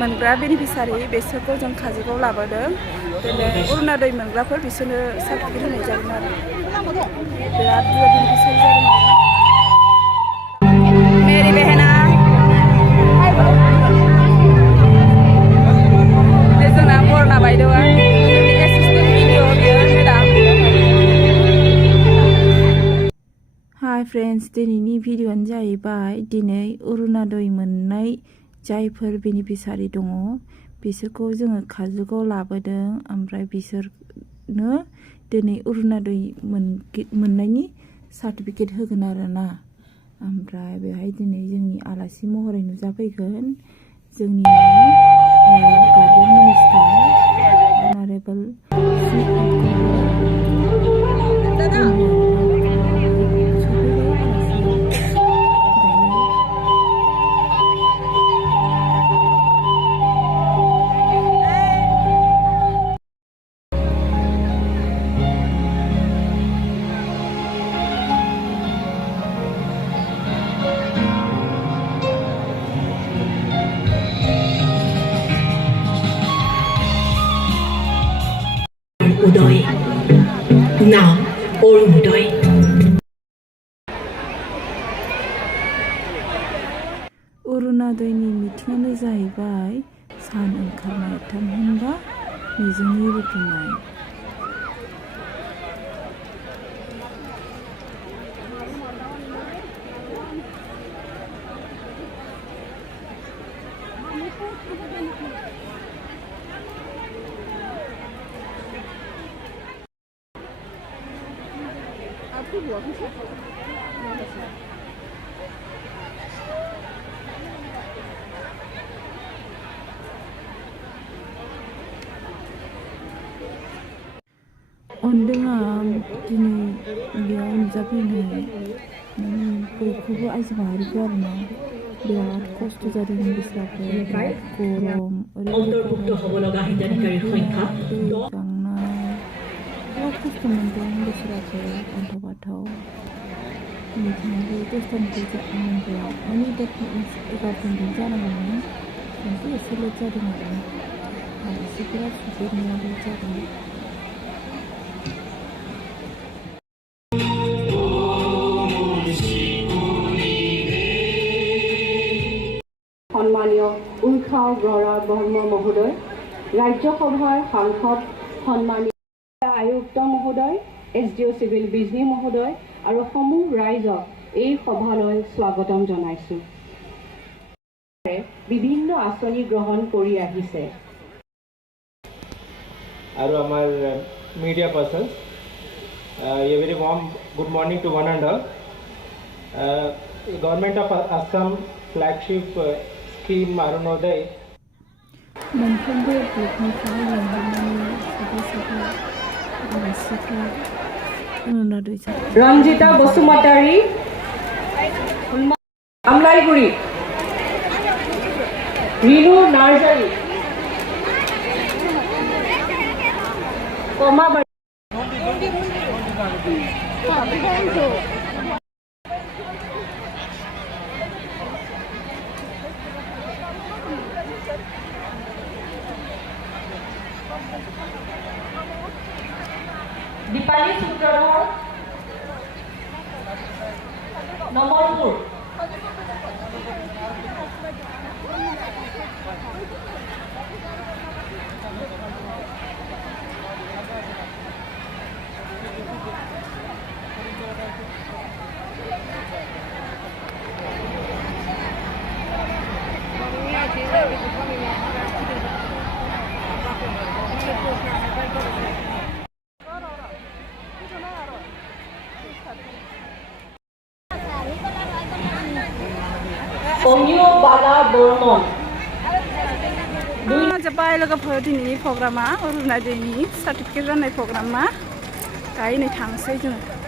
मोनग्रा बेनिफिसारि बेसोरखौ जों काजलगाव लाबोदों दिनै अरुनादय मोनग्राफोर बिसोरनो सार्टिफिकेट होनाय जादों आरो बिराद बुरजा बेनिफिसारि जादों आरो मेरी बहना बे जोंना बरना बायद'आ जोंनि एसिस्टेन्ट भिडिअ बियो मेडाम हाय फ्रेन्ड्स दिनैनि भिडिअआनो जाहैबाय दिनै अरुनादय मोननाय जायफोर बेनिफिसारि दङ बिसोरखौ जोङो काजलगाव लाबोदों ओमफ्राय बिसोरनो दिनै अरुनादय मोननायनि सार्टिफिकेट होगोन आरोना ओमफ्राय बेहाय दिनै जोंनि आलासि महरै नुजाफैगोन जोंनि गार्जेन मिनिस्टार अनारेबल hwdwng नाम orunadai अरुनादयनि मिथिङानो जाहैबाय सान ओंखारनाय थामहिनबा मिजिंनि रुजुनाय अनदोंआ दिनै बेयाव नुजाफैनाय बयखौबो आइजो माहारिखौ आरोना बिराद खस्थ' जादों बिस्राबो गरम অন্তর্ভুক্ত হব লগা হিতাধিকাৰীৰ সংখ্যা गांनाय बिराद खस्थ' मोनदों बिसोराबो अन्थाव बाथाव मिथिङाबो 10टानिफ्राय जानांगौआ माने 11टानिफ्राय जानांगौमोन खिन्थु एसे लेट जादों आरो आलासिफोरा सफैनाया लेट जादों সম্মানীয় উল্ফা বৰা ব্ৰহ্ম মহোদয় ৰাজ্যসভাৰ সাংসদ সম্মানীয় আয়ুক্ত মহোদয় এছডিঅ' চিভিল বিজনী মহোদয় আৰু সমূহ ৰাইজক এই সভালৈ স্বাগতম জনাইছো বিভিন্ন আঁচনি গ্ৰহণ কৰি আহিছে আৰু আমাৰ media পাৰ্সনস a very warm good morning to one and all. Government of Assam flagship scheme orunadai मोनफ्रोमबो ब्लकनिफ्राय लेंहरनानै साफा आलासिफ्रा अरुनादय रंजिता बसुमतारी আমলাইগুৰি রিনু নার্জারি কমাবাড়ি দীপালী সূত্ৰধৰ নমলপুৰ অমিয়বালা বর্মন जोब्बाय लोगोफोर दिनैनि प्रग्रामा अरुणादयनि सार्टिफिकेट राननाय प्रग्रामा दायो नै थांसै जोङो